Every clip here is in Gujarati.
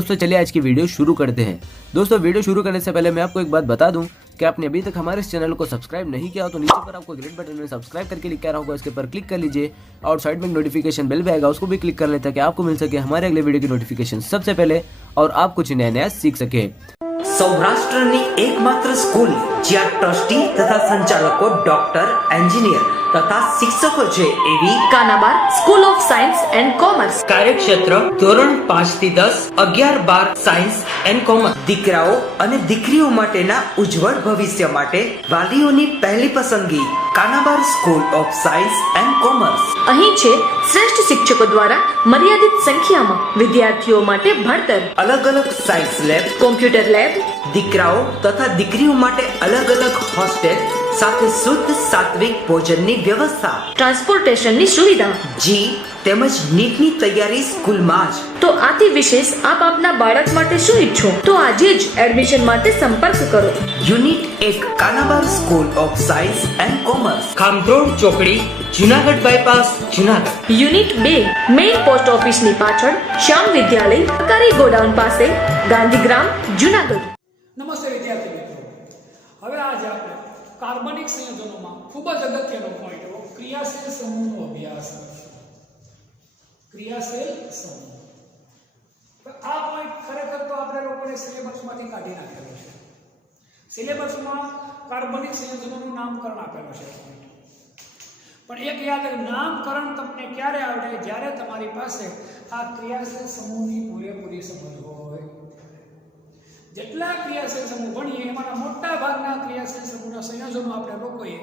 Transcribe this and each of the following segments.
दोस्तों चलिए आज की वीडियो शुरू करते हैं। दोस्तों वीडियो शुरू करने से पहले मैं आपको एक बात बता दूं कि आपने अभी तक हमारे इस चैनल को सब्सक्राइब नहीं किया हो तो नीचे पर आपको ग्रेट बटन में सब्सक्राइब करके लिखा रहा होगा, इसके ऊपर क्लिक कर लीजिए और साइड में एक नोटिफिकेशन बेल भी आएगा, उसको भी क्लिक कर लें ताकि आपको मिल सके हमारे अगले वीडियो की नोटिफिकेशन सबसे पहले और आप कुछ नया सीख सके। સૌરાષ્ટ્રની એકમાત્ર સ્કૂલ જ્યાં ટ્રસ્ટી તથા સંચાલકો ડોક્ટર, એન્જિનિયર તથા શિક્ષકો છે એવી Kanabar school of science and commerce કાર્યક્ષેત્ર ધોરણ 5 થી 10, 11, 12 સાયન્સ એન્ડ કોમર્સ દીકરાઓ અને દીકરીઓ માટેના ઉજ્જવળ ભવિષ્ય માટે વાલીઓની પહેલી પસંદગી Kanabar school of science and commerce. અહીં છે શ્રેષ્ઠ શિક્ષકો દ્વારા મર્યાદિત સંખ્યામાં વિદ્યાર્થીઓ માટે ભણતર, અલગ અલગ સાયન્સ લેબ, કોમ્પ્યુટર લેબ, દીકરાઓ તથા દીકરીઓ માટે અલગ અલગ હોસ્ટેલ સાથે શુદ્ધ સાત્વિક ભોજનની વ્યવસ્થા, ટ્રાન્સપોર્ટેશનની સુવિધા, જી તેમજ નીટની તૈયારી સ્કૂલમાં જ। તો આથી વિશેષ આપ આપના બાળક માટે શું ઈચ્છો તો આજે જ એડમિશન માટે સંપર્ક કરો। Unit 1 Kanabar school of science and commerce, ખામરોડ ચોકડી, Junagadh bypass, Junagadh. Unit 2 main post ઓફિસની પાછળ શ્યામ વિદ્યાલય, સરકારી ગોડાઉન પાસે, ગાંધીગ્રામ, જુનાગઢ। નમસ્તે વિદ્યાર્થી મિત્રો, હવે આજે આપણે કાર્બનિક સંયોજનોમાં ખૂબ જ અગત્યનો પોઈન્ટ એવો ક્રિયાશીલ સમૂહનો અભ્યાસ કરીશું। ક્રિયાશીલ સમૂહ આ પોઈન્ટ ખરેખર તો આપણે લોકોએ સિલેબસમાંથી કાઢી નાખેલો છે। સિલેબસમાં કાર્બનિક સંયોજનોનું નામકરણ આપેલું છે પણ એક યાદ નામકરણ તમને ક્યારે આવડે જ્યારે તમારી પાસે આ ક્રિયાશીલ સમૂહની પૂરેપૂરી સમજ હોય। જેટલા ક્રિયાશીલ સમૂહ ભણીએ એમાંના મોટા ભાગના ક્રિયાશીલ સમૂહના સંયોજનો આપણે લોકોએ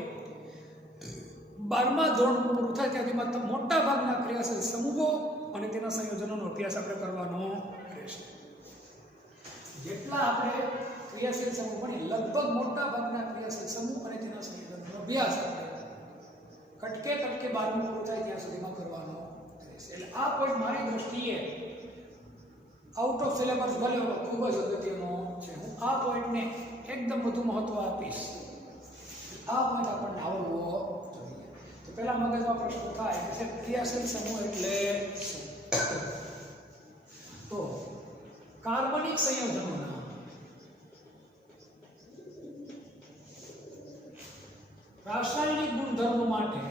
12મા ધોરણ પૂરું થાય ત્યાંથી મોટા ભાગના ક્રિયાશીલ સમૂહો અને તેના સંયોજનોનો અભ્યાસ આપણે કરવાનો રહેશે। જેટલા આપણે ક્રિયાશીલ સમૂહ ભણીએ લગભગ મોટા ભાગના ક્રિયાશીલ સમૂહ અને તેના સંયોજનોનો અભ્યાસ આપણે કટકે 12મું પૂરું થાય ત્યાં સુધીમાં કરવાનો રહેશે। એટલે આ પોઈન્ટ મારી દ્રષ્ટિએ આઉટ ઓફ સિલેબસ ભલે ખૂબ જ અગત્યનો છે। હું આ પોઈન્ટને એકદમ વધુ મહત્વ આપીશ। આ પોઈન્ટ આપણને આવડવો જોઈએ। તો પહેલા મગજમાં પ્રશ્ન થાય કે ક્રિયાશીલ સમૂહ એટલે શું? તો કાર્બનિક સંયોજનોના રાસાયણિક ગુણધર્મો માટે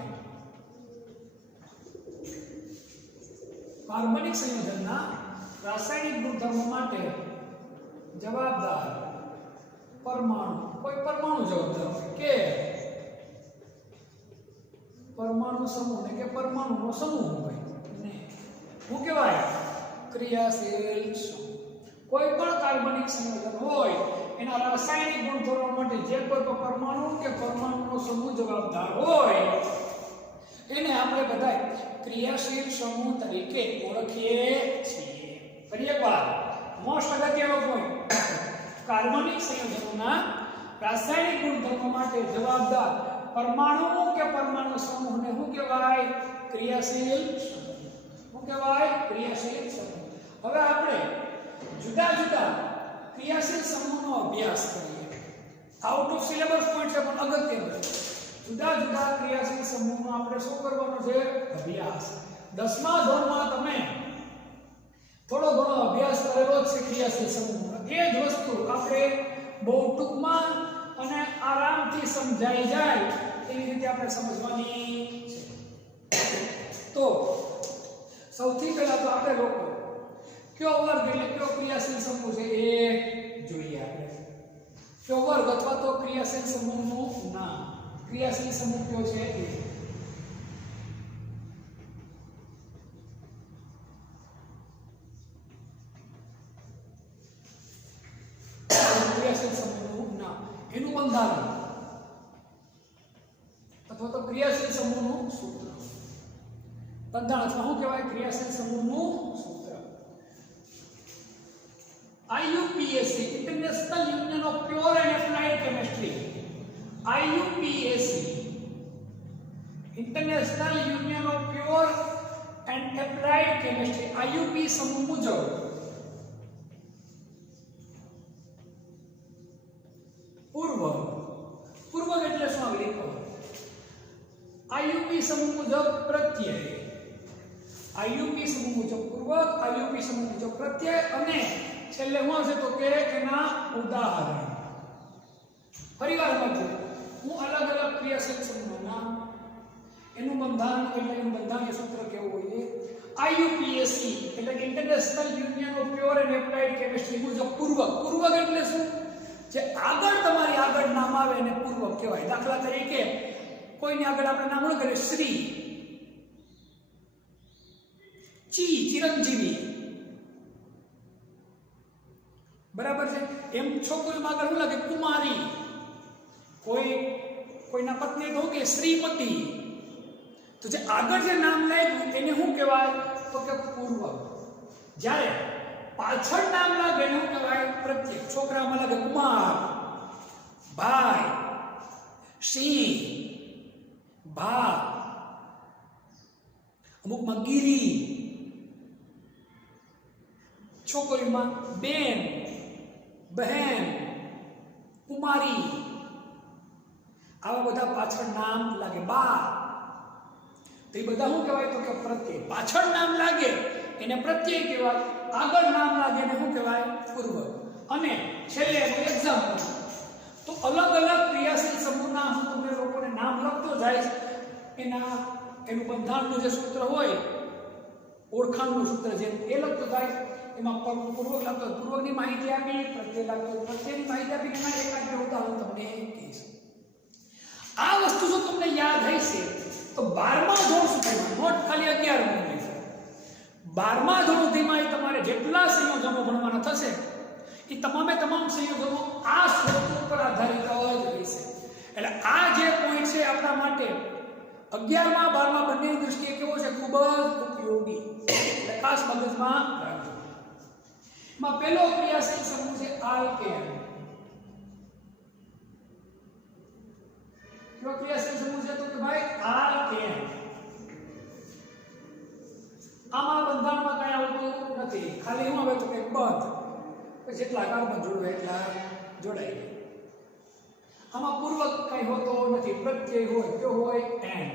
કાર્બનિક સંયોજનના રાસાયણિક ગુણધર્મો માટે જવાબદાર પરમાણુ, કોઈ પરમાણુ જવાબદાર હોય કે પરમાણુ સમૂહ ને કે પરમાણુનો સમૂહ હોય ને શું કહેવાય? ક્રિયાશીલ સમૂહ। કોઈ પણ કાર્બનિક સંયોજન હોય એના રાસાયણિક ગુણધર્મો માટે જે કોઈ પણ પરમાણુ કે પરમાણુનો સમૂહ જવાબદાર હોય એને આપણે બધા ક્રિયાશીલ સમૂહ તરીકે ઓળખીએ છીએ। ફરી એકવાર મોસ્ટ અગત્યનો પોઈન્ટ, કાર્બનિક સંયોજનોના રાસાયણિક ગુણધર્મો માટે જવાબદાર પરમાણુ કે પરમાણુ સમૂહને શું કહેવાય? ક્રિયાશીલ સમૂહ। શું કહેવાય? ક્રિયાશીલ સમૂહ। હવે આપણે જુદા જુદા ક્રિયાશીલ સમૂહનો અભ્યાસ કરીએ। આઉટ ઓફ સિલેબસ પોઈન્ટ છે પણ અગત્યનો છે। જુદા જુદા ક્રિયાશીલ સમૂહનો આપણે શું કરવાનો છે? અભ્યાસ। 10મા ધોરણમાં તમે થોડો ઘણો અભ્યાસ કરેલો જ છે ક્રિયાશીલ સમૂહનો। એ જ વસ્તુ આપણે બહુ ટૂંકમાં અને આરામથી સમજાઈ જાય એવી રીતે આપણે સમજવાની છે। તો સૌથી પહેલા તો આપણે લોકો કયો વર્ગ એટલે કયો ક્રિયાશીલ સમૂહ છે એ જોઈએ। આપણે કયો વર્ગ અથવા તો ક્રિયાશીલ સમૂહનું નામ, ક્રિયાશીલ સમૂહ કયો છે એ ક્રિયાશીલ સમૂહનું નામ, એનું બંધારણ અથવા તો ક્રિયાશીલ સમૂહનું સૂત્ર। બંધારણ અથવા શું કહેવાય? ક્રિયાશીલ સમૂહનું સૂત્ર। IUPAC, international union of pure and applied chemistry, IUPAC, international union of pure and applied chemistry, IUP સમૂહ મુજબ પૂર્વ એટલે શું? IUP સમૂહ મુજબ પ્રત્યય, IUP સમૂહ મુજબ પૂર્વક, IUP સમૂહ મુજબ પ્રત્યય અને છેલ્લે શું હશે તો કે એના ઉદાહરણ. ફરીવાર સમજો, હું અલગ અલગ ક્રિયાશીલ સમૂહના નામ, એનું બંધારણ એટલે એનું બંધારણીય સૂત્ર કેવું હોય IUPAC એટલે international union of pure and applied chemistry મુજબ પૂર્વક. પૂર્વક એટલે શું? જે આગળ તમારી આગળ નામ આવે એને પૂર્વક કહેવાય. દાખલા તરીકે કોઈની આગળ આપણે નામ ન કરીએ શ્રી, ચિરંજીવી, બરાબર છે. એમ છોકરીમાં આગળ શું લાગે કુમારી, કોઈના પત્ની તો કે શ્રીમતી. તો જે આગળ જે નામ લાગ્યું એને શું કહેવાય તો કે પૂર્વક. જ્યારે પાછળ નામ લાગે એને શું કહેવાય પ્રત્યય. છોકરામાં લાગે કુમાર, ભાઈ, સિંહ, ભા, અમુકમાં ગીરી, છોકરીમાં બેન, બહેન, કુમારી, આવા બધા પાછળ નામ લાગે. બા, તો એ બધા શું કહેવાય તો કે પ્રત્યય. પાછળ નામ લાગે એને પ્રત્યય કહેવાય, આગળ નામ લાગે એને શું કહેવાય પૂર્વક. અને છેલ્લે એનું એક્ઝામ્પલ. તો અલગ અલગ ક્રિયાશીલ સમૂહના હું તમને લોકોને નામ લખતો જાય, એનું બંધારણનું જે સૂત્ર હોય, ઓળખાણનું સૂત્ર જે એ લખતો થાય, એમાં પૂર્વક લાગતો પૂર્વકની માહિતી આપી, પ્રત્યય લાગતો પ્રત્યયની માહિતી આપી. એના એકાદ ઉદાહરણ તમને કહીશ. આ વસ્તુ જો તમને યાદ હશે તો 12મા ધોરણ સુધીમાં, નોટ ખાલી 11 છે, 12મા ધોરણ સુધીમાં તમારે જેટલા સંયોજનો ભણવાના થશે એ તમામે તમામ સંયોજનો આ સૂત્ર ઉપર આધારિત જ રહેશે. એટલે આ જે પોઈન્ટ છે આપણા માટે 11મા 12મા બંનેની દૃષ્ટિએ કેવો છે, ખૂબ જ ઉપયોગી. એટલે ખાસ મગજમાં રાખજો. એમાં પહેલો ક્રિયાશીલ સમૂહ છે આલ્કેન. કયો ક્રિયાશીલ સમૂહ છે તો કે ભાઈ આલ્કેન. આમાં બંધારણમાં કઈ આવતું નથી, ખાલી શું આવે તો કે બંધ, પછી જેટલા કાર્બન જોડવે એટલા જોડાય. આમાં પૂર્વક કઈ હોતો નથી, પ્રત્યય હોય. કયો હોય એન.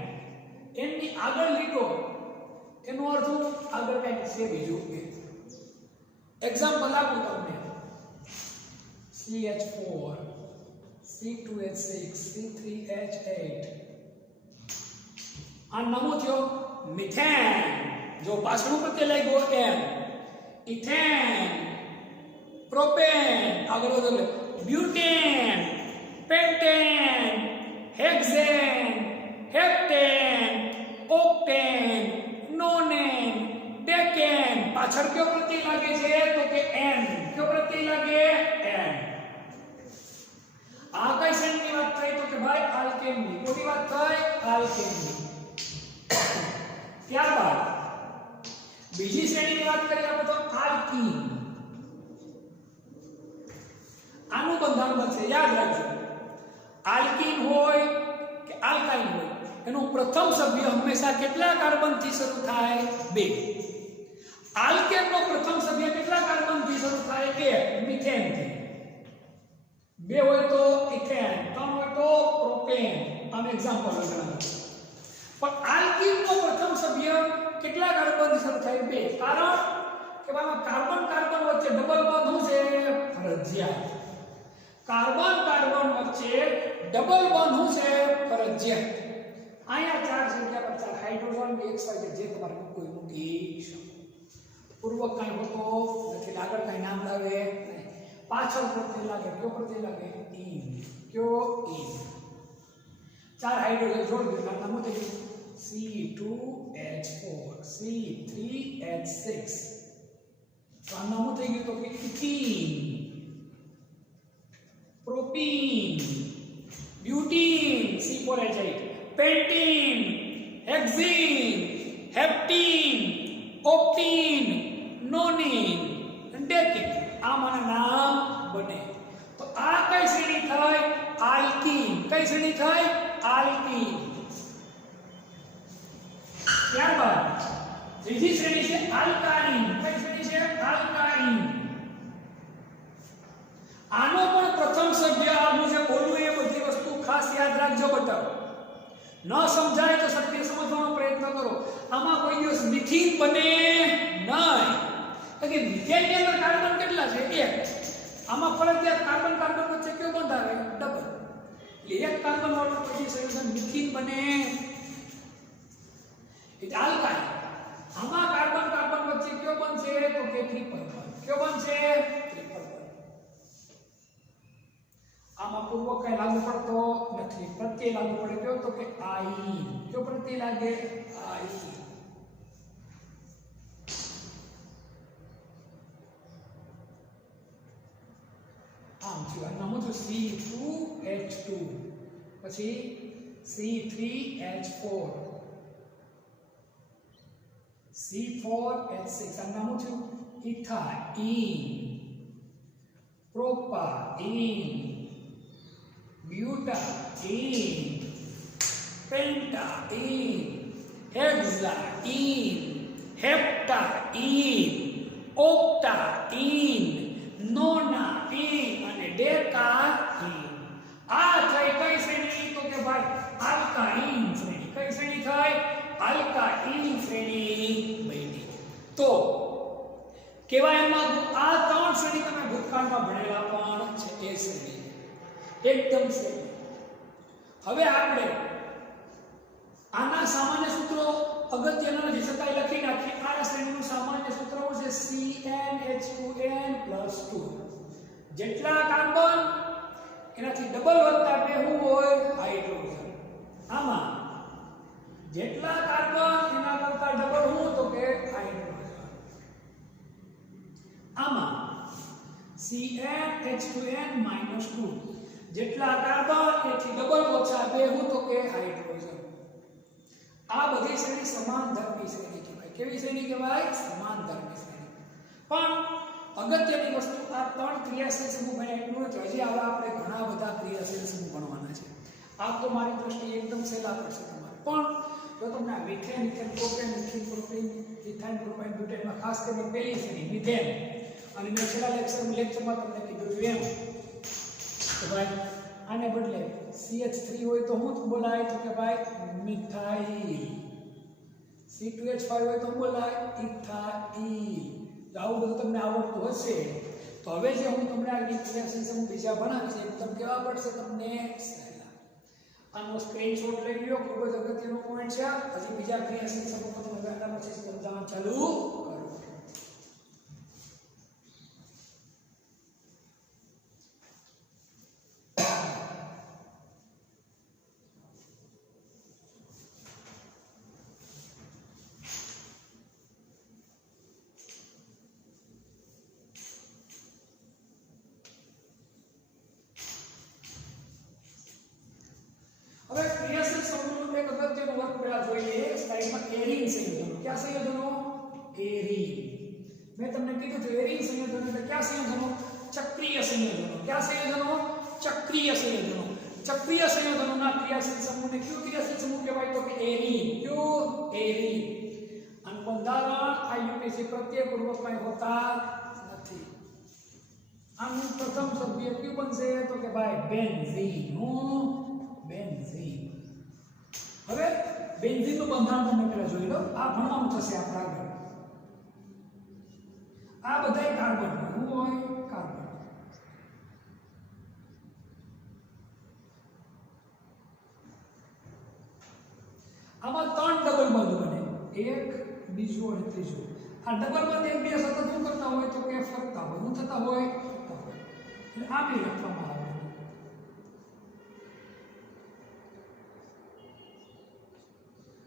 એનની આગળ લીધો એનો અર્થ આગળ કઈ છે બીજું. એક્ઝામ્પલ આપું તમને. CH4, C2H6, C3H8. આ નામો થયો મિથેન. જો પાછળ પ્રત્યય લાગ્યો એન. ઇથેન, પ્રોપેન, આગળ વધો બ્યુટેન, પેન્ટેન, હેક્સેન, હેપ્ટેન, ઓક્ટેન, નોનેન, ડેકેન. પાછળ કયો પ્રત્યય લાગે છે તો કે એન. કયો પ્રત્યય લાગે એન. આ કઈ શ્રેણીની વાત થઈ તો કે ભાઈ આલ્કેનની. કોની વાત થઈ? આલ્કેનની. ત્યારબાદ બીજી શ્રેણીની વાત કરીએ આપણે તો આલ્કીન. આનું બંધારણ બનશે, યાદ રાખજો. આલ્કીન હોય કે આલ્કાઇન હોય, એનું પ્રથમ સભ્ય હંમેશા કેટલા કાર્બનથી શરૂ થાય? 2. આલ્કેનનો પ્રથમ સભ્ય કેટલા કાર્બનથી શરૂ થાય? 1. મિથેનથી. 2 હોય તો ઇથેન, 3 હોય તો પ્રોપેન. આમ એક્ઝામ્પલ લગાડો. પણ આલ્કીનનો પ્રથમ સભ્ય કેટલા કાર્બનથી શરૂ થાય? 2. કારણ કે આમાં કાર્બન કાર્બન વચ્ચે ડબલ બોન્ડ છે ફરજિયાત. કાર્બન કાર્બન વચ્ચે ડબલ બોન્ડ છે ફરજિયાત. અહીંયા 4 જગ્યા પર 4 હાઇડ્રોજન XY જે તમારે કોઈ મૂકી શકો. પૂર્વક કઈ હોતો નથી, આગળ કઈ નામ લાવે નહીં, પાછળ પ્રત્યય લાગે. કયો પ્રત્યય લાગે? ઈન. કયો? ઈન. 4 હાઇડ્રોજન જોડ દીધા, નામ થઈ ગયું C2H4, C3H6. તો આ નામ થઈ ગયું તો કે ethene, propene, butene, C4H8, pentene, hexene, heptene, octene, nonene, decene. આમાંના નામ બને. તો આ કઈ શ્રેણી થઈ? આલ્કીન. કઈ શ્રેણી થઈ? આલ્કીન. ત્યારબાદ ત્રીજી શ્રેણી છે આલ્કાઇન. કઈ શ્રેણી છે? આલ્કાઇન. આનો પણ પ્રથમ સભ્ય આનું જે બોલું એ બધી વસ્તુ ખાસ યાદ રાખજો. બતાવો ન સમજાય તો સત્ય સમજવાનો પ્રયત્ન કરો. આમાં કોઈ દિવસ મિથીન બને નહીં. તો કે મિથેનની અંદર કાર્બન કેટલા છે? 1. આમાં ફરજિયાત કાર્બન કાર્બન વચ્ચે કયો બંધ આવે? ડબલ. એટલે એક કાર્બન વાળું પછી સંયોજન મિથીન બને. એટલે આલ્કાઇલ. આમાં કાર્બન કાર્બન વચ્ચે કયો બનશે? તો કે ટ્રિપલ બોન્ડ. કયો બનશે? Triple bond. આમાં પૂર્વક કઈ લાગુ પડતો નથી, પ્રત્યય લાગુ પડે. કયો? તો કે આઈ. કયો પ્રત્યય લાગે? આઈ. આમ છે નામ તો C2H2 પછી C3H4 C4H6 આ નામ છે ઇથાઇન, પ્રોપાઇન, બ્યુટાઇન, પેન્ટાઇન, હેક્સાઇન, હેપ્ટાઇન, ઓક્ટાઇન, નોનાઇન અને ડેકાઇન. આ થઈ કઈ શ્રેણી? તો કે ભાઈ આલ્કાઇન શ્રેણી. કઈ શ્રેણી થઈ? આલ્કાઇન શ્રેણી બની. તો કેવાય એમાં આ ત્રણ શ્રેણી તમે ભૂતકાળમાં ભણેલા પણ છે એ શ્રેણી એકદમ શ્રેણી. હવે આપણે આના સામાન્ય સૂત્રો અગત્યના નથી છતાંય લખી નાખીએ. આ શ્રેણીનું સામાન્ય સૂત્ર છે CnH2n+2. જેટલા કાર્બન એનાથી ડબલ વત્તા બે શું હોય? હાઇડ્રોજન. આમાં જેટલા કાર્બન એના કરતા ડબલ શું? તો કે હાઇડ્રોજન. આમાં CnH2n-2 જેટલા કાર્બન એથી ડબલ ઓછા બે શું? તો કે હાઇડ્રોજન. આ બધી શ્રેણી સમાન ધર્મી શ્રેણી કહેવાય. કેવી શ્રેણી કહેવાય? સમાન ધર્મી શ્રેણી. પણ અગત્યની વસ્તુ આ ત્રણ ક્રિયાશીલ સમૂહ બને એટલું જ. હજી આવા આપણે ઘણા બધા ક્રિયાશીલ સમૂહ ભણવાના છે. આ તો મારી દ્રષ્ટિએ એકદમ સહેલા પડશે તમારે. પણ જો તમને આ methane, ethane, propane, methyne, propane, ethyne, propyne, બ્યુટેનમાં ખાસ કરીને પહેલી શ્રેણી મિથેન અને મેં છેલ્લા લેક્ચરમાં તમને કીધું હતું એમ કે ભાઈ આને બદલે CH3 હોય તો શું બોલાય? તો કે ભાઈ મિથાઇલ. C2H5 હોય તો બોલાય ઇથાઇલ. આવું બધું તમને આવડતું હશે તો હવે જે હું તમને આ ક્રિયાશીલ સમૂહ બીજા ભણાવીશ એકદમ કેવા પડશે તમને? સહેલા. આનો સ્ક્રીનશોટ લઈ લો. ખૂબ જ અગત્યનો પોઈન્ટ છે. હજી બીજા ક્રિયાશીલ સમૂહ તમને આના પછી સમજાવવાનું ચાલુ કરો. હવે ક્રિયાશીલ સમૂહનું એક અગત્યનું વર્ગ પહેલા જોઈએ. સ્લાઇડમાં એરીન સંયોજનો. કયા સંયોજનો? એરીન. મેં તમને કીધું હતું એરીન સંયોજનો એટલે કયા સંયોજનો? ચક્રીય સંયોજનો. કયા સંયોજનો? ચક્રીય સંયોજનો. ચક્રીય સંયોજનોના ક્રિયાશીલ સમૂહને કયો ક્રિયાશીલ સમૂહ કહેવાય? તો કે એરીન. કયો? એરીન. આનું બંધારણ આઈયુપીએસી પ્રત્યય પૂર્વકમાં હોતા નથી. આનું પ્રથમ સભ્ય કયું બનશે? તો કે ભાઈ બેન્ઝીન. બેન્ઝીન. હવે બેન્ઝીનનું બંધારણ તમે પહેલા જોઈ લો. આ ભણવાનું થશે આપણે આગળ. આ બધાય કાર્બન શું હોય? કાર્બન. આમાં ત્રણ ડબલ બંધ બને. એક, બીજું અને ત્રીજું. આ ડબલ બંધ એક બે સતત શું કરતા હોય? તો કે ફરતા હોય. શું થતા હોય? એટલે આ બી લખવામાં આવે.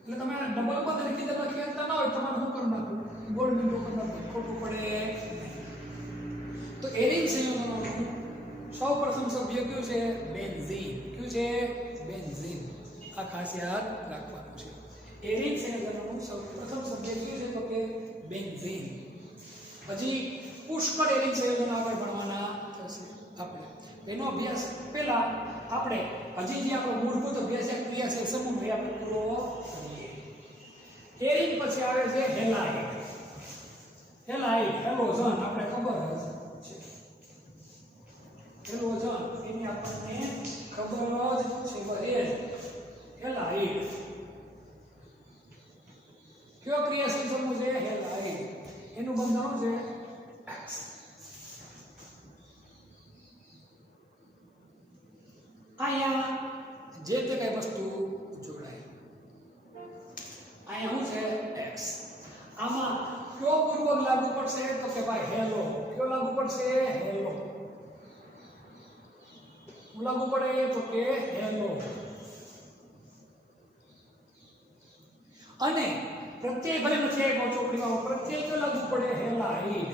એટલે તમે ડબલ બંધ લીટી તમે લખતા ના હોય તમારે શું કરી નાખવું? ગોળ બિંદુ કરી નાખવું. ખોટું પડે. તો એરીન સંયોજનોનું સૌપ્રથમ સભ્ય કયું છે? બેન્ઝીન. કયું છે? બેન્ઝીન. આ ખાસ યાદ રાખવાનું છે. એરીન સંયોજનોનું સૌપ્રથમ સભ્ય કયું છે? તો કે બેન્ઝીન. હજી પુષ્કળ એરીન સંયોજનો આપણે ભણવાના થશે. આપણે એનો અભ્યાસ પહેલા આપણે હજી જે આપણો મૂળભૂત અભ્યાસ છે ક્રિયાશીલ સમૂહ એ આપણે પૂરો કરીએ. એરીન પછી આવે છે હેલાઇડ. હેલાઇડ હેલોજન આપણે ખબર છે. હેલોજન એની આપણને ખબર જ છે. બસ હેલાઇડ. કયો ક્રિયાશીલ સમૂહ છે? હેલાઇડ. એનું બંધારણ છે જે તે કઈ વસ્તુ જોડાય. અહીંયા શું છે x. આમાં કયો પૂર્વક લાગુ પડશે તો કે ભાઈ હેલો. કયો લાગુ પડશે? હેલો. શું લાગુ પડે તો કે હેલો. અને પ્રત્યય ભલે નથી આવ્યો ચોપડીમાં, પ્રત્યય કયો લાગુ પડે? હેલાઇડ.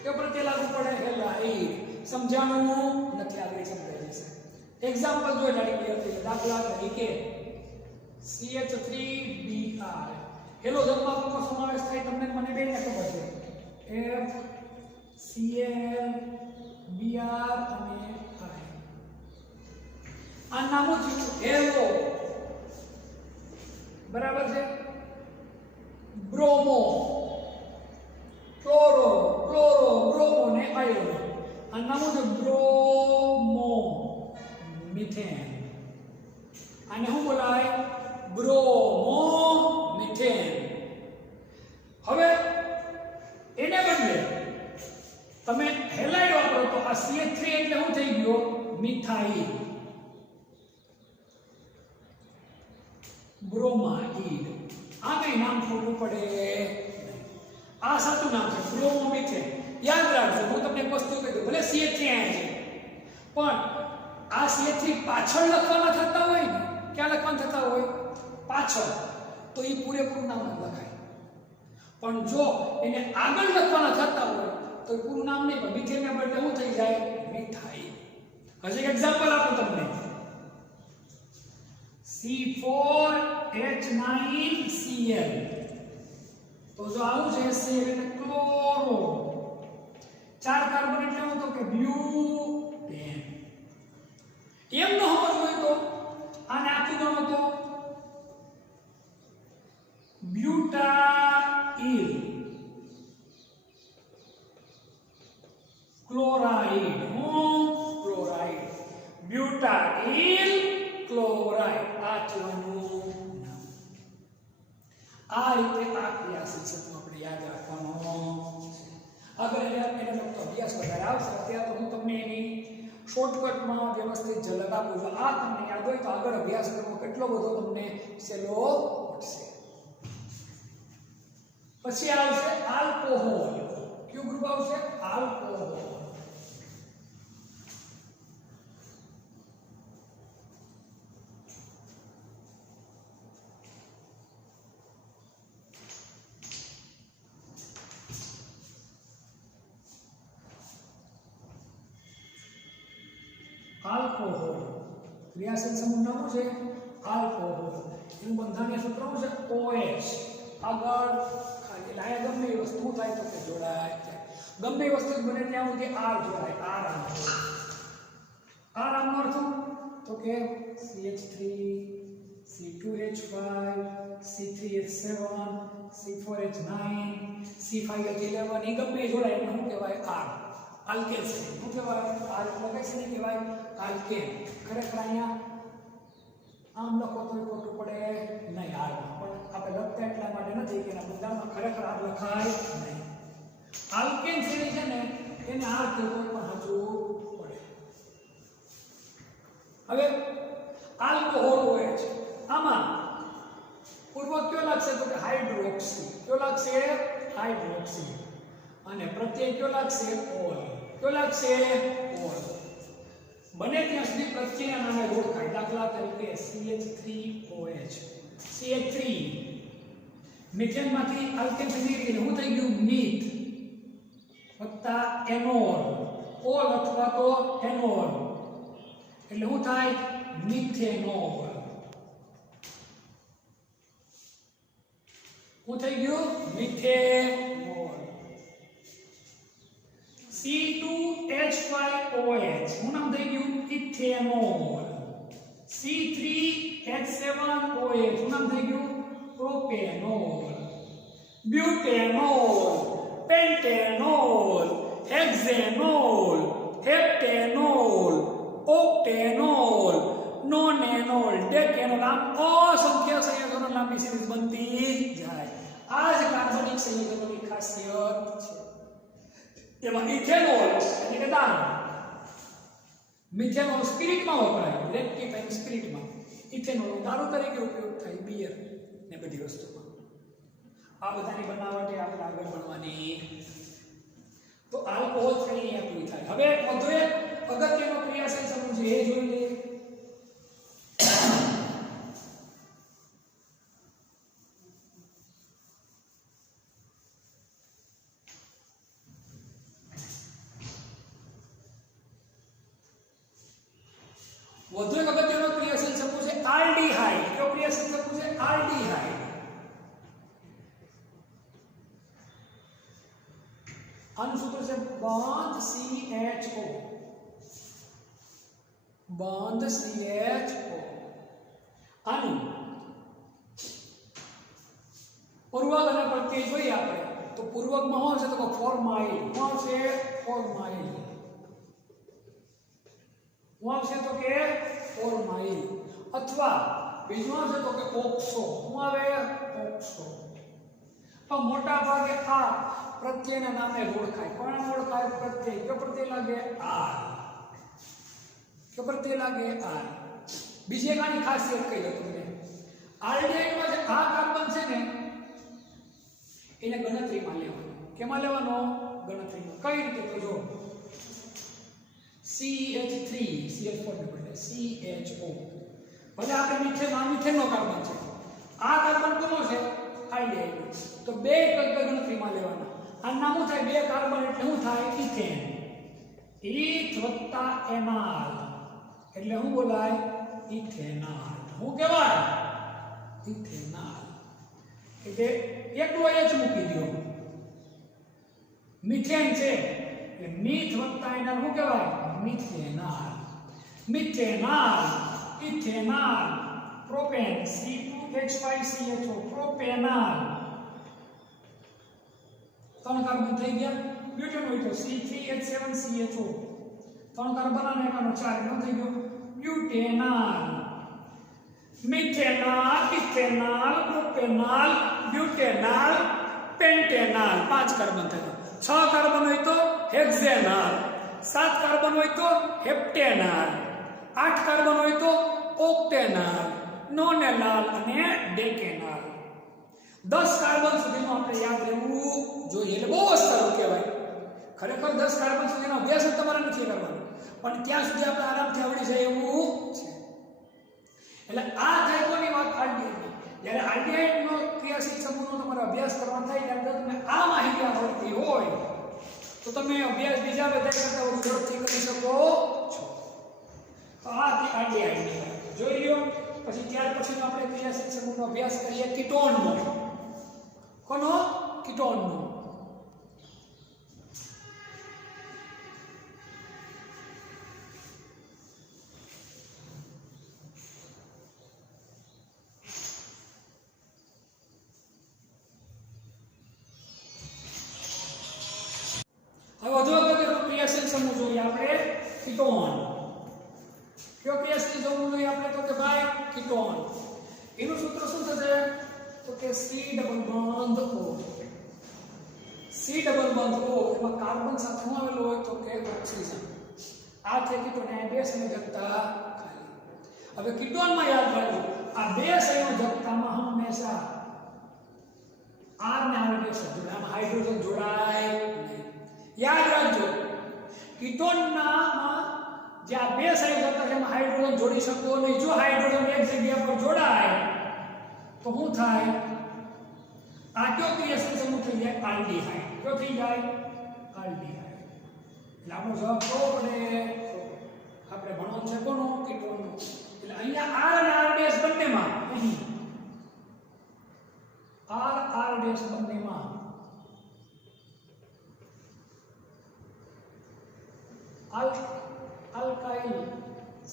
કયો પ્રત્યય લાગુ પડે? હેલાઇડ. સમજાણું નથી? આગળ સમજાઈ જશે. એક્ઝામ્પલ જોઈએ ડાડી ક્લિયર થઈ. દાખલા તરીકે CH3Br. હેલો ધર્માંકનો સમાવેશ થાય તમને મને બેને ખબર છે. FCl Br અને I. આ નામો છે હેલો. બરાબર છે. બ્રોમો, ક્લોરો, બ્રોમો ને આયોનો. આ નામો છે બ્રોમો, મિથેન. આને શું બોલાય? Bromo methane. હવે એને બદલે તમે હેલાઇડ વાપરો તો આ CH3 એટલે શું થઈ ગયો? મિથાઇલ. બ્રોમાઇડ. આ કઈ નામ ખોટું પડે નહીં. આ સાચું નામ છે બ્રોમોમિથેન. યાદ રાખજો, હું તમને એક વસ્તુ કહી દઉં, ભલે CH3 અહીંયા છે પણ આ CH3 પાછળ લખવાના થતા હોય ને, ક્યાં લખવાના થતા હોય? પાછળ, તો એ પૂરેપૂરું નામ જ લખાય. પણ જો એને આગળ લખવાના થતા હોય તો એ પૂરું નામ નહીં, પણ મિથેનને બદલે શું થઈ જાય? મિથાઇલ. હજી એક એક્ઝામ્પલ આપું તમને. C4H9Cl. તો જો આવું છે Cl એટલે ક્લોરો. 4 કાર્બન એટલે શું? તો કે બ્યુટેન. એમ ન હોવો જોઈએ તો આને આખું ગણો તો butyl chloride. Chloride. Butyl chloride. આ ચવાનું નામ. આ રીતે આ ક્રિયાશીલ શબ્દો આપણે યાદ રાખવાનો છે. આગળ એને લગતો અભ્યાસ વધારે આવશે. અત્યારે તો હું તમને એની શોર્ટકટમાં વ્યવસ્થિત ઝલક આપું છું. આ તમને યાદ હોય તો આગળ અભ્યાસ કરવો કેટલો બધો તમને સહેલો પડશે. પછી આવશે આલ્કોહોલ. કયું ગ્રુપ આવશે? આલ્કોહોલ. આલ્કોહોલ. ક્રિયાશીલ સમૂહ નામ છે આલ્કોહોલ. એનું બંધારણીય સૂત્ર છે OH. આગળ ખાલી આયા ગમે એ વસ્તુ થાય તો તે જોડાય જાય. ગમે એ વસ્તુ બને ત્યાં સુધી R જોડાય. R આમનો અર્થ તો કે CH3, C2H5, C3H7, C4H9, C5H11 એ ગમે એ જોડાય એને શું કહેવાય? R. આલ્કેન. શું કહેવાય? R એટલે કઈ છે કહેવાય? આલ્કેન. ખરેખર અહીંયા આમ લખો તો ખોટું પડે નહીં. R પણ આપણે લખતા એટલા માટે નથી કે એના બધામાં ખરેખર R લખાય નહીં. આલ્કેન શ્રેણી છે ને એને R કહેવું પણ સાચું પડે. હવે આલ્કોહોલ હોય છે. આમાં પૂર્વક કયો લાગશે તો કે હાઇડ્રોક્સી. કયો લાગશે? હાઇડ્રોક્સી. અને પ્રત્યય કયો લાગશે? ઓલ. કયો લાગશે? ઓલ. બને ત્યાં સુધી પ્રત્યયના નામે ઓળખાય. દાખલા તરીકે CH3OH. CH3 મિથેનમાંથી આલ્કેન થઈ ગયું. શું થઈ ગયું? મીથ વત્તા એનોલ. ઓલ અથવા તો એનોલ એટલે શું થાય? મિથેનોલ. શું થઈ ગયું? મિથેનોલ. C2H5OH શું નામ થઈ ગયું? ઇથેનોલ. C3H7OH શું નામ થઈ ગયું? પ્રોપેનોલ. બ્યુટેનોલ, પેન્ટેનોલ, હેક્ઝેનોલ, હેપ્ટેનોલ, ઓક્ટેનોલ, નોનેનોલ, ડેકેનોલ. આમ અસંખ્ય સંયોજનો લાંબી સિરીઝ બનતી જાય. આ જ કાર્બનિક સંયોજનોની ખાસિયત છે. એમાં ઇથેનોલ એટલે કે દારૂ, મિથેનોલ સ્પિરિટમાં વપરાય, રેક્ટિફાઇંગ સ્પિરિટમાં. ઇથેનોલ દારૂ તરીકે ઉપયોગ થાય, બિયર ને બધી વસ્તુમાં. આ બધાની બનાવટ આપણે આગળ ભણવાની. તો આલ્કોહોલ શ્રેણી આપણી થાય. હવે વધુ એક અગત્યનો ક્રિયાશીલ સમૂહ છે, એ જોઈ લઈએ. વધુ એક અગત્યનો ક્રિયાશીલ સમૂહ છે આલ્ડીહાઇડ. કયો ક્રિયાશીલ સમૂહ છે? આલ્ડીહાઇડ. આનું સૂત્ર છે બંધ CHO. બંધ CHO. આનું પૂર્વક અને પ્રત્યય જોઈએ આપણે તો પૂર્વકમાં શું છે? તો ફોર્માઇલ. શું છે? ફોર્માઇલ. શું આવશે? તો કે ફોર્માઇલ. અથવા બીજું આવશે તો કે ઓક્સો. શું આવે? ઓક્સો. પણ મોટા ભાગે આ પ્રત્યયના નામે ઓળખાય. કોણ ઓળખાય? પ્રત્યય. કયો પ્રત્યય લાગે? આર. કયો પ્રત્યય લાગે? આર. બીજી એક આની ખાસિયત કહી દઉં તમને. આલ્ડીહાઇડમાં જે આ કાર્બન છે ને એને ગણતરીમાં લેવાનો. કેમાં લેવાનો? ગણતરીમાં. કઈ રીતે? તો જો CH3 CH4 ને બદલે CHO. ભલે આપણે મિથેનનો કાર્બન છે, આ કાર્બન કોનો છે? આલ્ડીહાઇડ. તો બે ગણતરીમાં લેવાના. આ નામ થાય બે કાર્બન એટલે શું થાય? ઇથેન. ઇથ વત્તા એનાલ એટલે શું બોલાય? ઇથેનાલ. શું કહેવાય? ઇથેનાલ. એટલે એકલો H મૂકી દો. મિથેન છે એટલે મિથ વત્તા એનાલ શું કહેવાય? મિથેનાલ. મિથેનાલ, ઇથેનાલ, પ્રોપેન C2H5CHO, પ્રોપેનાલ. ત્રણ કાર્બન થઈ ગયા. બ્યુટેન હોય તો C3H7CHO. ત્રણ કાર્બન અને એકાનો ચાર ન થઈ ગયો. બ્યુટેનાલ. મિથેનાલ, ઇથેનાલ, પ્રોપેનાલ, બ્યુટેનાલ, પેન્ટેનાલ. પાંચ કાર્બન થયા. છ કાર્બન હોય તો હેક્ઝેનાલ. સાત કાર્બન હોય તો હેપ્ટેનાલ. આઠ કાર્બન હોય તો ઓક્ટેનાલ, નોનેનાલ અને ડેકેનાલ. 10 કાર્બન સુધીનું આપણે યાદ રહેવું જોઈએ. એટલે બહુ સારું કહેવાય. ખરેખર 10 કાર્બન સુધીનો અભ્યાસ જ તમારે નથી કરવાનો, પણ ત્યાં સુધી આપણે આરામથી આવડી જાય એવું છે. એટલે આ થાય કોની વાત? આલ્ડીહાઇડની. જ્યારે આલ્ડીહાઇડનો ક્રિયાશીલ સમૂહનો તમારે અભ્યાસ કરવાનો થાય ત્યારે તમે આ માહિતી આવડતી હોય તો તમે અભ્યાસ બીજા બધા કરતા વધુ ઝડપથી કરી શકો છો. તો આ આલ્ડીહાઇડની વાત જોઈ લ્યો. પછી ત્યાર પછીનો આપણે ક્રિયાશીલ સમૂહનો અભ્યાસ કરીએ કીટોનનો. કોનો? કીટોનનો. હવે વધુ અગત્યનો ક્રિયાશીલ સમૂહ જોઈએ આપણે કીટોન. કયો ક્રિયાશીલ સમૂહ જોઈએ આપણે? તો કે ભાઈ કીટોન. એનું સૂત્ર શું થશે? તો કે C double bond O. C double bond O એમાં કાર્બન સાથે શું આવેલું હોય? તો કે ઓક્સિજન. આ છે કીટોન. આ બે સંયોજકતા ખાલી. હવે કીટોનમાં યાદ રાખજો, આ બે સંયોજકતામાં હંમેશા R ને R બે જોડાય. આમાં હાઇડ્રોજન જોડાય નહીં. યાદ રાખજો, કીટોનમાં જે આ બે સંયોજકતા છે એમાં હાઇડ્રોજન જોડી શકો નહીં. જો હાઇડ્રોજન એક જગ્યા પર જોડાય તો શું થાય? આ કયો ક્રિયાશીલ સમૂહ થઈ જાય? આલ્ડીહાઇડ. કયો થઈ જાય? આલ્ડીહાઇડ. એટલે આપણો જવાબ કયો પડે? આપણે ભણવાનું છે કોનો? કીટોનનો. એટલે અહીંયા R અને R ડેશ બંનેમાં, અહીં R ડેશ બંનેમાં અલ્કાઇલ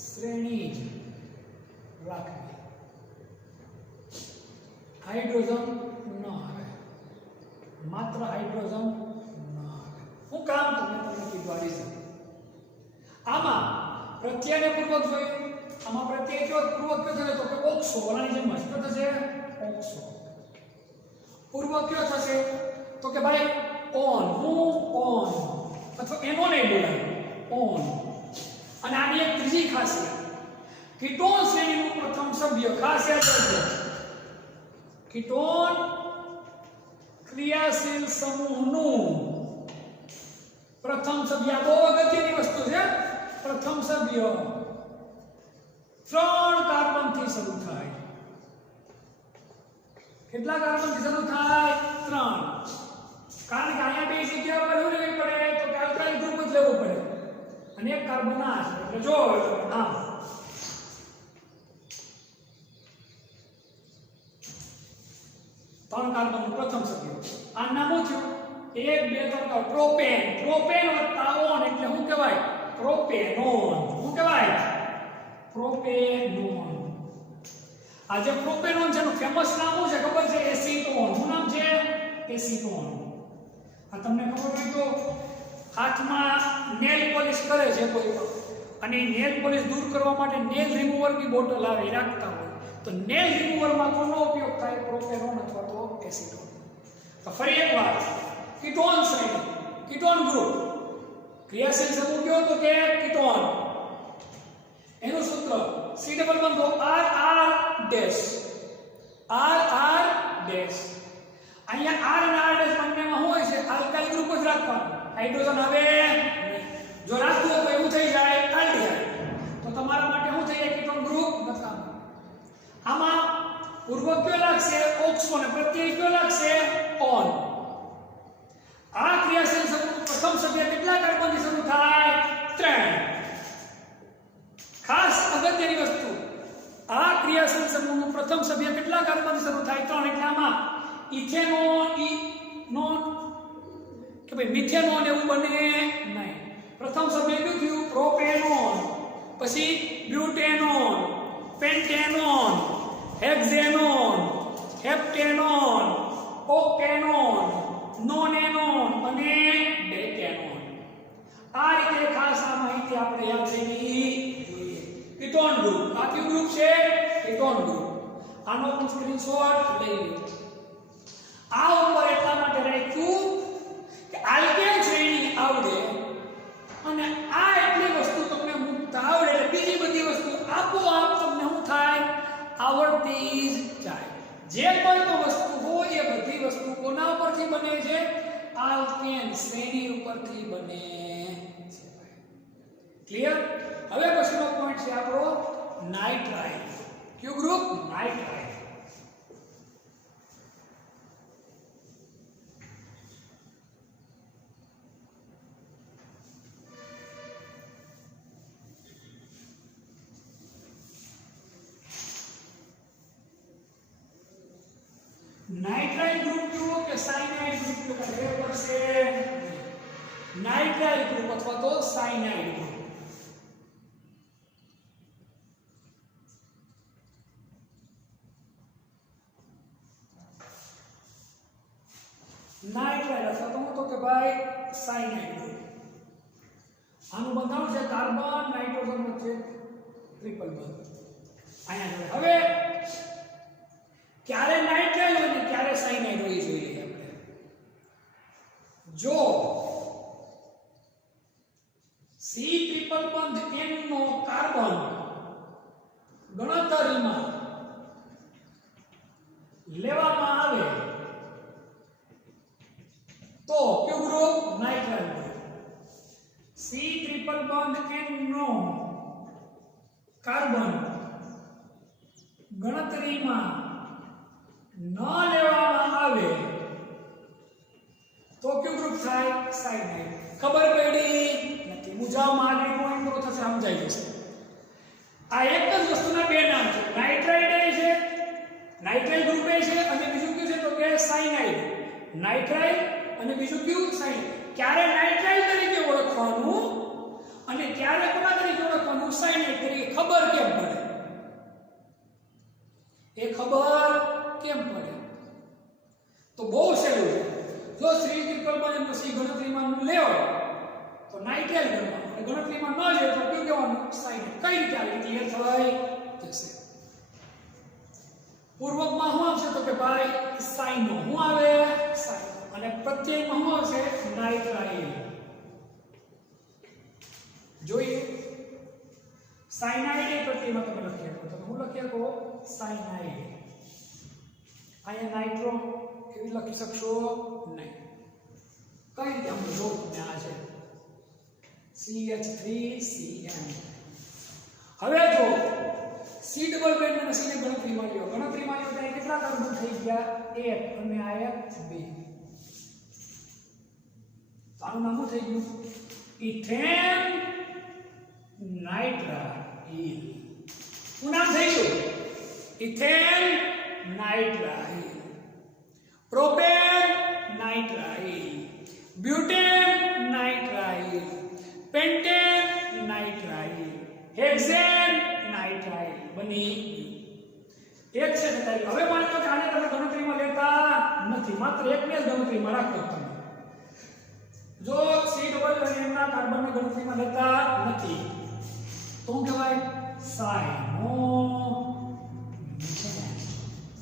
શ્રેણી જ રાખવી. હાઇડ્રોજન ન આવે, માત્ર હાઇડ્રોજન ન આવે. હું કામ તમે તમને કીધું આ રીઝન. આમાં પ્રત્યયને પૂર્વક જોયું. આમાં પ્રત્યય કયો પૂર્વક કયો થશે? તો કે ઓક્સો. ઓલાની જેમ જ કયો થશે? ઓક્સો. પૂર્વક કયો થશે? તો કે ભાઈ ઓન. હું ઓન અથવા એનો નહીં બોલાય, ઓન. અને આની એક ત્રીજી ખાસિયત, કીટોન શ્રેણીનું પ્રથમ સભ્ય, ખાસ યાદ રાખજો, કીટોન ક્રિયાશીલ સમૂહનું પ્રથમ સભ્ય, બહુ અગત્યની વસ્તુ છે. પ્રથમ સભ્ય 3 કાર્બન થી શરૂ થાય. કેટલા કાર્બન થી શરૂ થાય? 3. કારણ કે અહીંયા બે જગ્યા પર શું લેવી પડે? તો કે આલ્કાઇલ ગ્રુપ જ લેવું પડે અને એક કાર્બન આ છે. એટલે જો આમ 3 કાર્બનનું પ્રથમ સભ્ય. આ નામ શું થયું? 1 2 3 પ્રોપેન. પ્રોપેન વત્તા ઓન એટલે શું કહેવાય? પ્રોપેનોન. શું કહેવાય? પ્રોપેનોન. આ જે પ્રોપેનોન છે એનું ફેમસ નામ શું છે ખબર છે? એસીટોન. શું નામ છે? એસીટોન. આ તમને ખબર હોય તો હાથમાં નેલ પોલિશ કરે છે કોઈ અને નેલ પોલિશ દૂર કરવા માટે નેલ રિમૂવરની બોટલ આવે રાખતા હોય તો નેલ રિમૂવરમાં કોનો ઉપયોગ થાય? પ્રોપેનોન અથવા તો એસીટોન. તો ફરી એકવાર, કીટોન શ્રેણી, કીટોન ગ્રુપ, ક્રિયાશીલ સમૂહ કયો તો કે કીટોન. એનું સૂત્ર C ડબલ બંધો RR ડેશ. RR dash. અહીંયા R અને R ડેશ બંનેમાં શું હોય છે? આલ્કાઇલ ગ્રુપ જ રાખવાનું. હાઇડ્રોજન આવે જો રાખવું તો એવું થઈ જાય આલ્ડિહાઇડ. તો તમારા માટે શું થઈ જાય? કીટોન ગ્રુપ નકામું. આમાં પૂર્વક કયો લાગશે? ઓક્સો ને પ્રત્યય કયો લાગશે? ઓન. આ ક્રિયાશીલ સમૂહનું પ્રથમ સભ્ય કેટલા કાર્બનથી શરૂ થાય? 3. ખાસ અગત્યની વસ્તુ, આ ક્રિયાશીલ સમૂહનું પ્રથમ સભ્ય કેટલા કાર્બનથી શરૂ થાય? 3. એટલે આમાં ઇથેનોન, ઇનોન કે ભાઈ મિથેનોન એવું બને નહીં. પ્રથમ સભ્ય કયું થયું? પ્રોપેનોન. પછી બ્યુટેનોન, પેન્ટેનોન, હેક્ઝેનોન, હેપ્ટેનોન, ઓક્ટેનોન, નોનેનોન અને ડેકેનોન. આ રીતે ખાસ આ માહિતી આપણે યાદ રાખવી જોઈએ. Ketone group. આ કયું ગ્રુપ છે? Ketone group. આનો પણ સ્ક્રીનશોટ લઈ લો. આ ઉપર એટલા માટે રાખ્યું કે આલ્કેન શ્રેણી આવડે અને આ એટલી વસ્તુ તમને મુક્ત આવડે એટલે બીજી બધી વસ્તુ આપોઆપ તમને શું થાય? આવડતી જ જાય. જે કોઈ પણ વસ્તુ હોય એ બધી વસ્તુ કોના ઉપરથી બને છે? આલ્કેન શ્રેણી ઉપરથી બને છે. ક્લિયર? હવે પછીનો પોઈન્ટ છે આપણો નાઇટ્રાઇલ. કયું ગ્રુપ? નાઇટ્રાઇલ. નાઇટ્રાઇલ ગ્રુપ કયો કે સાયનાઇડ ગ્રુપ કયો? કે પડશે નાઇટ્રાઇલ ગ્રુપ અથવા તો સાયનાઇડ ગ્રુપ. નાઇટ્રાઇલ અથવા તો કે ભાઈ સાયનાઇડ ગ્રુપ. આનું બંધારણ છે કાર્બન નાઇટ્રોજન વચ્ચે ટ્રિપલ બોન્ડ. અહીંયા હવે ક્યારે નાઇટ્રાઇલ અને ક્યારે સાયનાઇડ હોય જોઈ લઈએ આપણે. જો C ટ્રિપલ બોન્ડ N નો કાર્બન ગણતરીમાં લેવામાં આવે તો કયું group? Nitrile group. C triple bond N નો કાર્બન ગણતરીમાં ન લેવામાં આવે તો કયું ગ્રુપ થાય? સાયનાઇડ. ખબર પડી? નથી. મુજામાં આગળ પોઈન્ટ તો થશે, સમજાઈ જશે. આ એક જ વસ્તુના બે નામ છે. નાઇટ્રાઇડ છે, નાઇટ્રાઇલ ગ્રુપ છે અને બીજું કયું છે તો કે સાયનાઇડ. નાઇટ્રાઇલ અને બીજું કયું? સાયનાઇડ. ક્યારે નાઇટ્રાઇલ તરીકે ઓળખવાનું અને ક્યારે કોના તરીકે ઓળખવાનું? સાયનાઇડ તરીકે. ખબર કેમ પડે? એ ખબર કેમ પડે? તો બહુ સહેલું છે. જો શ્રી ટ્રિપલ બોન્ડ પછી ગણતરીમાં લેવો તો નાઇટ્રાઇલ ગણવાનું અને ગણતરીમાં ન લે તો કયું કહેવાનું? સાયનાઇડ. કઈ રીતે આવે? ક્લિયર થઈ જશે. પૂર્વકમાં શું આવશે તો કે ભાઈ સાઇનો. શું આવે? સાઇનો. અને પ્રત્યયમાં શું આવશે? નાઇટ્રાઇલ. જોઈએ સાયનાઇડ એ પ્રત્યેમાં તમે લખી શકો. તમે હું લખી શકો? સાયનાઇડ. અહીંયા નાઇટ્રો એવી લખી શકશો નહીં. કઈ રીતે આમ જો તમે આ છે CH3CN. હવે જો C ડબલ બેન્ડ અને C ને ગણતરીમાં લ્યો. ગણતરીમાં લ્યો તો કેટલા કાર્બન થઈ ગયા? 1 અને આ 2. આનું નામ શું થઈ ગયું? Ethanenitrile. શું નામ થઈ ગયું? Ethanenitrile. Propanenitrile. Butanenitrile. Pentanenitrile. Hexanenitrile બની એક છે ને. હવે માની લો કે આને તમે ગણતરીમાં લેતા નથી, માત્ર એકને જ ગણતરીમાં રાખો તમે. જો C ડબલ અને M ના કાર્બનને ગણતરીમાં લેતા નથી તો શું કહેવાય? સાયનો.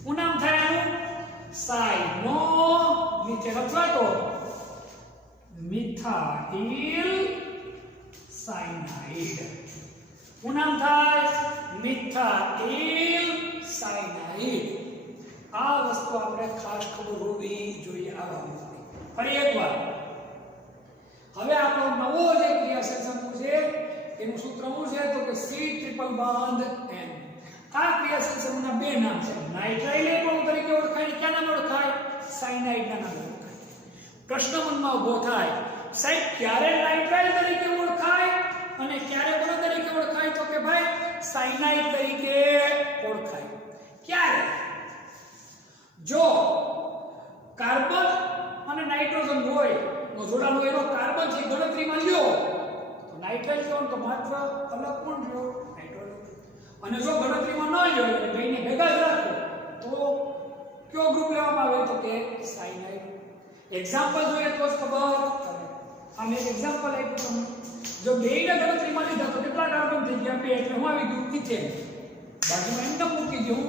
શું નામ થાય આનું? સાયનો મિથેન અથવા તો મિથાઇલ સાયનાઇડ. શું નામ થાય? Methyl cyanide. આ વસ્તુ આપણે ખાસ ખબર હોવી જોઈએ. આ ફરી એકવાર, હવે આપણો નવો જે ક્રિયાશીલ સમૂહ છે એનું સૂત્ર શું છે? તો કે C ટ્રિપલ બોન્ડ N. આ ક્રિયાશીલ સમૂહના બે નામ છે. નાઇટ્રાઇલ પણ તરીકે ઓળખાય, ક્યાં નામ ઓળખાય? સાયનાઇડ ના નામે ઓળખાય. પ્રશ્ન મનમાં ઊભો થાય, સાહેબ ક્યારે નાઇટ્રાઇલ તરીકે ઓળખાય અને ક્યારે કોના તરીકે ઓળખાય? તો કે ભાઈ સાયનાઇડ તરીકે ઓળખાય. ક્યારે? જો કાર્બન અને નાઇટ્રોજન હોય નો જોડાણ હોય, એનો કાર્બન છે ગણતરીમાં લ્યો તો નાઇટ્રાઇલ કહેવાનું, તો માત્ર અલગ કોણ લ્યો? નાઇટ્રોજન. અને જો ગણતરીમાં ન લ્યો એટલે બેને ભેગા જ રાખો તો કયો ગ્રુપ લેવામાં આવે? તો કે સાયનાઇડ. એક્ઝામ્પલ જોઈએ તો જ ખબર પડે. આને એક્ઝામ્પલ આપ્યું તમને. જો બેને ગણતરીમાં લીધા તો કેટલા કાર્બન થઈ ગયા? 2. એટલે હું આવી ગયું ઇથેન. બાજુમાં એમ મૂકી દઉં.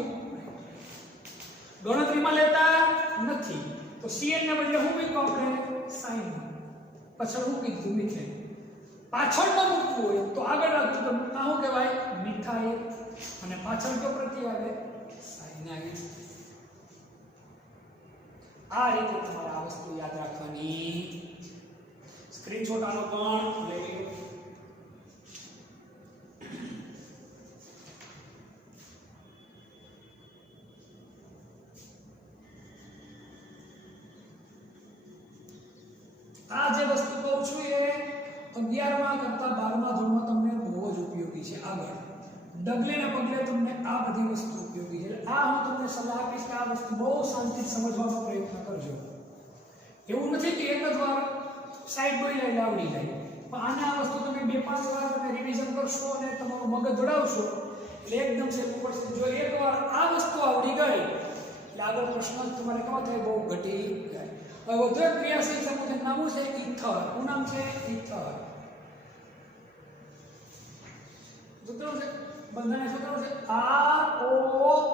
ગણતરીમાં લેતા નથી તો Cn ને બદલે હું મૂક્યું આપણે? સાઇન. પાછળ હું કીધું? મિથેન. પાછળ ન મૂકવું હોય તો આગળ રાખવું તો આ શું કહેવાય? મિથાઇલ. અને પાછળ કયો પ્રત્યય આવે? સાયનાઇડ. આ રીતે તમારે આ વસ્તુ યાદ રાખવાની. સ્ક્રીનશોટ આનો પણ લઈ લો. આ જે વસ્તુ કહું છું એ 11મા કરતા 12મા ધોરણમાં તમને બહુ જ ઉપયોગી છે. આગળ ડગલે ને પગલે તમને આ બધી વસ્તુ ઉપયોગી છે. આ હું તમને સલાહ આપીશ કે આ વસ્તુ બહુ શાંતિથી સમજવાનો પ્રયત્ન કરજો. એવું નથી કે એક જ વાર સાઈડ બોઈ લઈને આવડી જાય, પણ આને આ વસ્તુ તમે 2-5 વાર તમે રિવિઝન કરશો અને તમારું મગજ જોડાવશો એટલે એકદમ સેલું પડશે. જો એકવાર આ વસ્તુ આવડી ગઈ એટલે આગળ પ્રશ્ન તમારે કેવા થાય? બહુ ઘટી જાય. હવે વધુ એક ક્રિયાશીલ સમૂહ નામ છે ઇથર. શું નામ છે? ઇથર. સૂત્ર છે બંધારણ સૂત્ર છે ROR.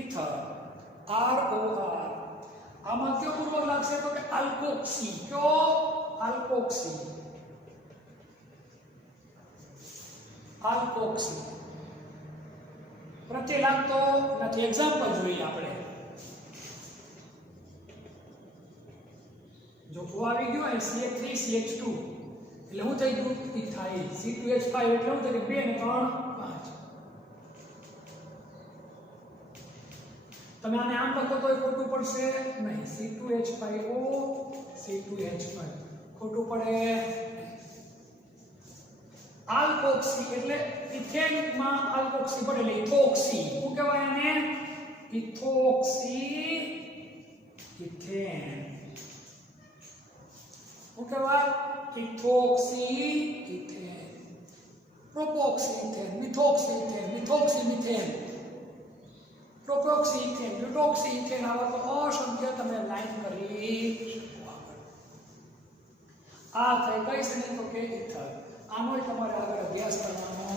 ઇથર. ROR. આમાં કયો પૂર્વક લાગશે? તો કે આલ્કોક્સી. કયો? આલ્કોક્સી. આલ્કોક્સી પ્રત્યય લાગતો નથી. એક્ઝામ્પલ જોઈએ આપણે. જો ઓ આવી ગયો અહીં CH3CH2 એટલે શું થઈ ગયું? ઇથાઇલ. C2H5 એટલે શું થાય? 2 અને 3 5. તમે આને આમ લખો તો ખોટું પડશે નહીં. C2H5O C2H5 ખોટું પડે. આલ્કોક્સી એટલે ઇથેનમાં આલ્કોક્સી પડે એટલે ઇથોક્સી. શું કહેવાય આને? Ethoxyethane. શું કહેવાય? Ethoxyethane. Propoxyethane. Methoxyethane. Methoxymethane. Propoxyethane. Butoxyethane. આવા તો અસંખ્ય તમે લાઈન કરી શકો. આ થઈ કઈ શ્રેણી? તો કે ઇથર. આનો તમારે આગળ અભ્યાસ કરવાનો.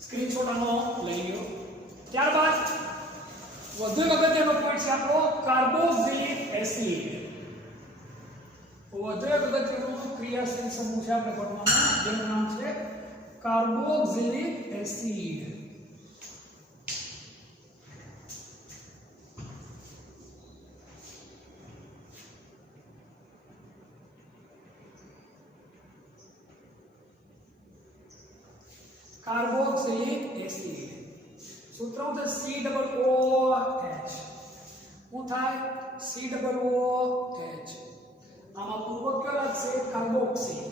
સ્ક્રીનશોટ આનો લઈ લો. ત્યારબાદ વધુ અગત્યનો પોઈન્ટ છે આપણો કાર્બોક્સિલિક એસિડ. વધુ એક અગત્યનો ક્રિયાશીલ સમૂહ છે આપણે ભણવાનો, જેનું નામ છે કાર્બોક્સિલિક એસિડ. કાર્બોક્સિલિક એસિડ સૂત્ર હું થાય COOH. હું થાય COOH. આમાં પૂર્વક કયો લાગશે? કાર્બોક્સી.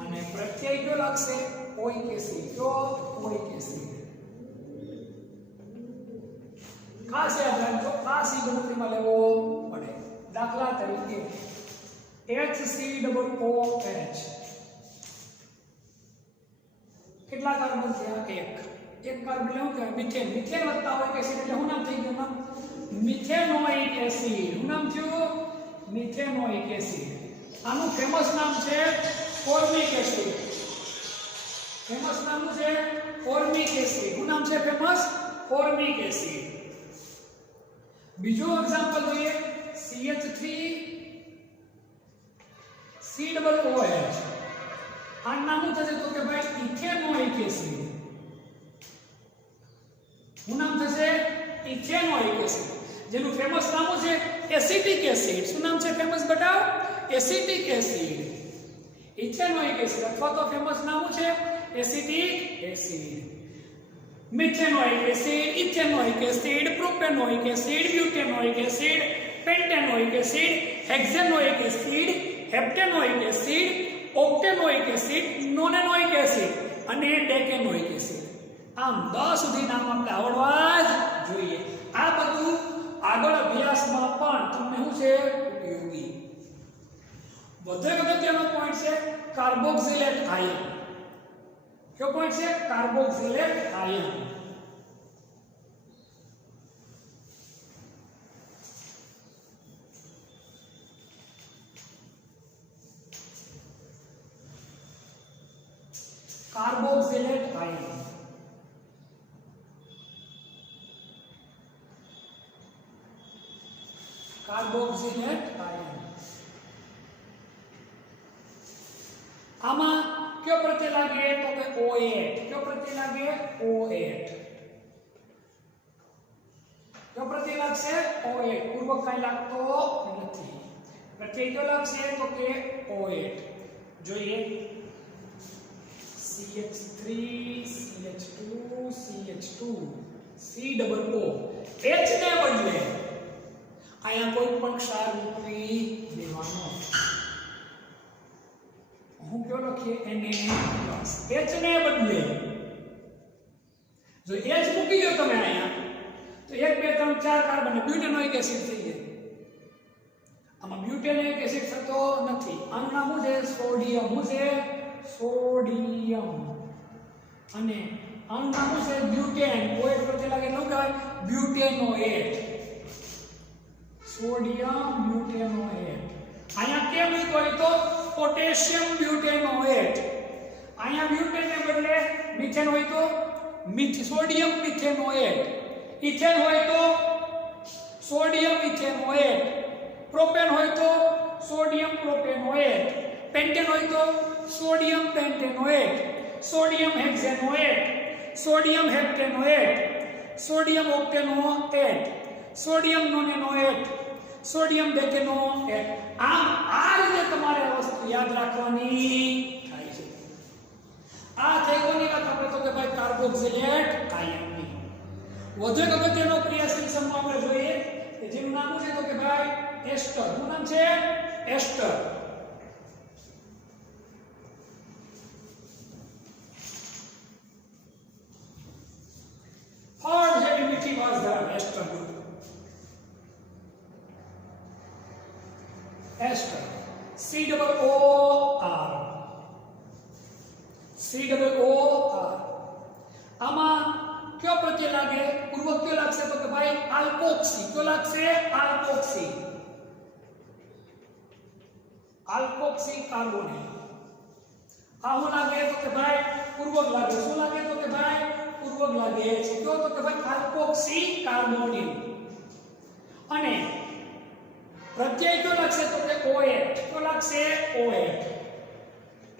અને પ્રત્યય કયો લાગશે? ઓઇક એસિડ. કયો? ઓઇક એસિડ. ખાસ યાદ રાખજો, ખાસ ઈ ગણતરીમાં લેવો પડે. દાખલા તરીકે HCOOH કેટલા કાર્બન થયા? એક કાર્બન લેવું કે મિથેન. મિથેન વત્તા ઓઇક એસિડ એટલે શું નામ થઈ ગયું? નામ મિથેનોઇક એસિડ. શું નામ થયું? Methanoic acid. આનું ફેમસ નામ છે ફોર્મિક એસિડ. ફેમસ નામ છે ફોર્મિક એસિડ. શું નામ છે ફેમસ? Formic acid. બીજું એક્ઝામ્પલ જોઈએ, CH3COOH. આ નામ શું થશે? તો કે ભાઈ ઇથેનોઇક એસિડ. શું નામ થશે? Ethanoic acid. જેનું ફેમસ નામ છે એસિટિક એસિડ. શું નામ છે ફેમસ બેટા? Acetic acid. ઇથેનોઇક એસિડ અથવા તો ફેમસ નામ છે acetic acid. Methanoic acid, ethanoic acid, propanoic acid, butanoic acid, pentanoic acid, hexanoic acid, heptanoic acid, octanoic acid, nonanoic acid અને ડેકેનોઇક એસિડ. આમ 10 સુધી નામ આપણે આવડવા જ જોઈએ. આ બધું આગળ અભ્યાસમાં પણ તમને શું છે? ઉપયોગી. વધુ એક અગત્યનો પોઈન્ટ છે કાર્બોક્સિલેટ આયન. કયો પોઈન્ટ છે? Carboxylate ion. Carboxylate ion. Carboxylate ion. આમાં કયો પ્રત્યય લાગે? તો કે O8. કયો પ્રત્યય લાગે? O8. કયો પ્રત્યય લાગશે? O8. પૂર્વક કાંઈ લાગતો નથી. પ્રત્યય કયો લાગશે? તો કે O8. જોઈએ CH3 CH2 CH2 COO. H ને બદલે અહીંયા કોઈ પણ ક્ષાર મૂકી દેવાનો. હું કયો લખીએ? Na+. H ને બદલે જો H મૂકી દો તમે અહીંયા તો 1 2 3 4 કાર્બન બ્યુટેનોઇક એસિડ થઈ જાય. આમાં બ્યુટેનોઇક એસિડ થતો નથી. આનું નામ શું છે? સોડિયમ. શું છે? સોડિયમ. અને આનું નામ શું છે? બ્યુટેન. ઓએચ પરથી લાગે શું કહેવાય? બ્યુટેનોએટ. સોડિયમ બ્યુટેનોએટ. અહીંયા કેમ લીધું તો પોટેશિયમ બ્યુટેનોએટ. અહીંયા બ્યુટેન ને બદલે મિથેન હોય તો સોડિયમ મિથેનોએટ. ઇથેન હોય તો સોડિયમ ઇથેનોએટ. પ્રોપેન હોય તો સોડિયમ પ્રોપેનોએટ. પેન્ટેન હોય તો sodium pentanoate. Sodium hexanoate. Sodium heptanoate. Sodium octanoate. Sodium nonanoate. Sodium decanoate. આ રીતે તમારે આ વસ્તુ યાદ રાખવાની થાય છે. આ થઈ કોની વાત? આપણે તો કે ભાઈ કાર્બોક્સિલેટ આયનની. વધુ એક અગત્યનો ક્રિયાશીલ સમૂહ આપણે જોઈએ કે જેનું નામ છે તો કે ભાઈ એસ્ટર. શું નામ છે? એસ્ટર. ફળ જેવી મીઠી વાસ ધરાવે એસ્ટર ગ્રુપ. એસ્ટર COOR. આમાં કયો પ્રત્યય લાગે? પૂર્વક કયો લાગશે? તો કે ભાઈ આલ્કોક્સી. કયો લાગશે? આલ્કોક્સી. Alkoxy carbonate. આ શું લાગે? તો કે ભાઈ પૂર્વક લાગે. શું લાગે? તો કે ભાઈ પૂર્વક લાગે છે. કયો? તો કે ભાઈ આલ્કોક્સી કાર્બોનેટ. અને પ્રત્યય કયો લાગશે તો કે O8 કયો લાગશે O8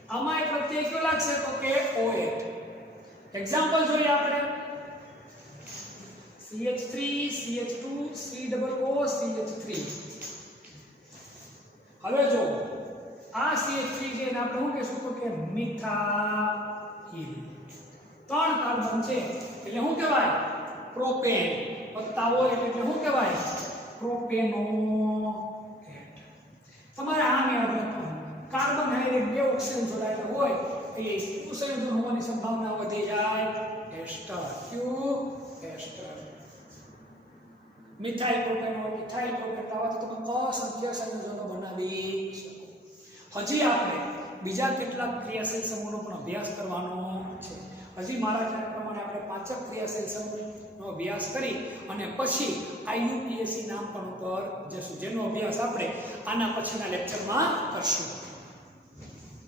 આમાં એક પ્રત્યય કયો લાગશે તો કે O8 એક્ઝામ્પલ જોઈએ આપણે CH3 CH2 COO CH3 હવે જો આ CH3 છે એને આપણે શું કહેશું તો કે મિથાઇલ 3 કાર્બન છે એટલે શું કહેવાય પ્રોપેન વત્તા O એટલે શું કહેવાય પ્રોપેનોએટ તમારે આમ યાદ રાખવાનું કાર્બન હારે બે ઓક્સિજન જોડાયેલા હોય એટલે શું સંયોજન હોવાની સંભાવના વધી જાય એસ્ટર ક્યુ એસ્ટર મિથાઇલ પ્રોપેન હોય મિથાઇલ પ્રોપેન આવા તો તમે અસંખ્ય સંયોજનો બનાવી શકો હજી આપણે બીજા કેટલાક ક્રિયાશીલ સમૂહનો પણ અભ્યાસ કરવાનો છે હજી મારા ખ્યાલ પ્રમાણે આપણે પાંચક ક્રિયાશીલ સમૂહનો અભ્યાસ કરી અને પછી IUPAC નામ પણ ઉપર જશું જેનો અભ્યાસ આપણે આના પછીના લેક્ચરમાં કરશું